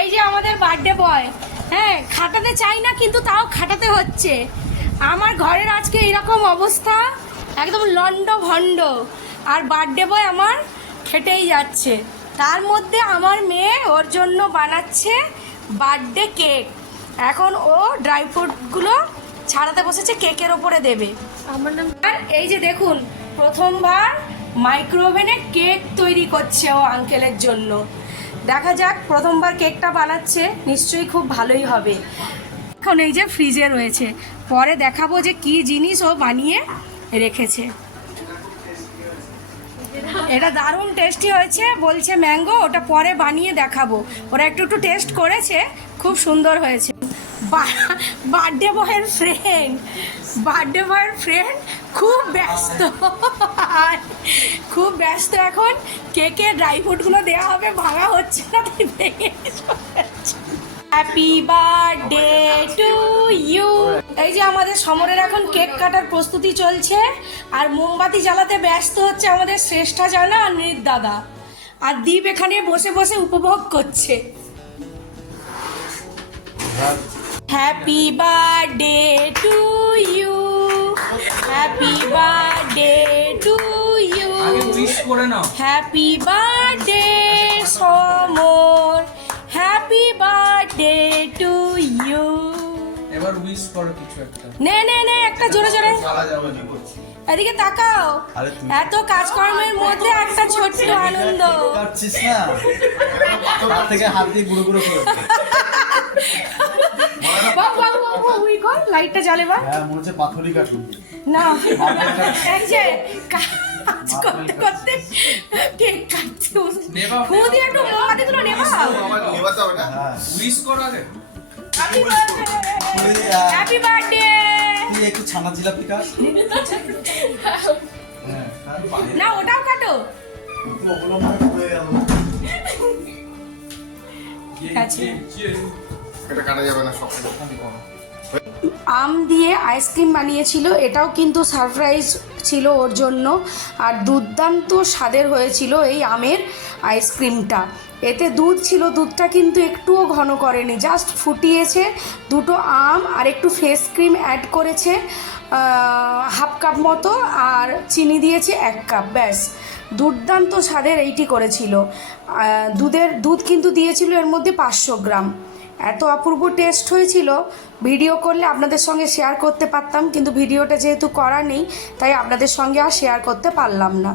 এই যে আমাদের বার্থডে বয়, হ্যাঁ খাটাতে চাই না কিন্তু তাও খাটাতে হচ্ছে। আমার ঘরের আজকে এরকম অবস্থা, একদম লন্ড ভন্ড, আর বার্থডে বয় আমার খেটেই যাচ্ছে। তার মধ্যে আমার মেয়ে ওর জন্য বানাচ্ছে বার্থডে কেক। এখন ও ড্রাই ফ্রুটগুলো ছাড়াতে বসেছে, কেকের ওপরে দেবে। আমার নাম এই যে দেখুন, প্রথমবার মাইক্রোওভেনে কেক তৈরি করছে ও আঙ্কেলের জন্য। দেখা যাক, প্রথমবার কেকটা বানাচ্ছে, নিশ্চয়ই খুব ভালোই হবে। এখন এই যে ফ্রিজে রয়েছে, পরে দেখাবো যে কি জিনিস ও বানিয়ে রেখেছে। এটা দারুণ টেস্টি হয়েছে বলছে ম্যাঙ্গো, ওটা পরে বানিয়ে দেখাবো। ওরা একটু একটু টেস্ট করেছে, খুব সুন্দর হয়েছে। বার্থডে বয়ের ফ্রেন্ড খুব ব্যস্ত, খুব ব্যস্ত। এখন কেকে ড্রাই ফ্রুটগুলো দেওয়া হবে, ভাঙা হচ্ছে না, তাই ভেঙে হ্যাপি বার্থডে টু ইউ। এই যে আমাদের সমরের এখন কেক কাটার প্রস্তুতি চলছে, আর মোমবাতি জ্বালাতে ব্যস্ত হচ্ছে আমাদের শ্রেষ্ঠা জানা আর নৃত দাদা। আর দীপ এখানে বসে বসে উপভোগ করছে। Happy birthday to you, happy birthday to you, happy birthday Samar, happy birthday to you. এবার উইশ করো কিছু একটা। নে নে নে, একটা জোরে জোরে। এদিকে তাকাও, এত কাজকর্মের মধ্যে একটা ছোট্ট আনন্দ। পারছিস না, হাত থেকে হাত দিয়ে গুঁড়ো গুঁড়ো করে। লাইটটা জ্বালে বা। হ্যাঁ, মনে হচ্ছে পাথরি কাটুন না, এই যে কাজ করতে করতে কেক কাটতে বসে ফু দিয়ে একটু মোমবাতি গুলো নেবা। উইশ করো আগে। Happy birthday. তুই একটু ছানা জিলাপি কাট। না, ওটাও কাটো। এটা কাটা যাবে না, সব আম দিয়ে আইসক্রিম বানিয়েছিল, এটাও কিন্তু সারপ্রাইজ ছিল ওর জন্য। আর দুর্দান্ত স্বাদের হয়েছিল এই আমের আইসক্রিমটা। এতে দুধ ছিল, দুধটা কিন্তু একটুও ঘন করেনি, জাস্ট ফুটিয়েছে। দুটো আম আর একটু ফেস ক্রিম অ্যাড করেছে 1/2 কাপ মতো, আর চিনি দিয়েছে 1 কাপ, ব্যাস। দুর্দান্ত স্বাদের এইটি করেছিল। দুধ কিন্তু দিয়েছিল এর মধ্যে 500 গ্রাম। এত অপূর্ব টেস্ট হয়েছিল, ভিডিও করলে আপনাদের সঙ্গে শেয়ার করতে পারতাম, কিন্তু ভিডিওটা যেহেতু করা নেই তাই আপনাদের সঙ্গে আর শেয়ার করতে পারলাম না।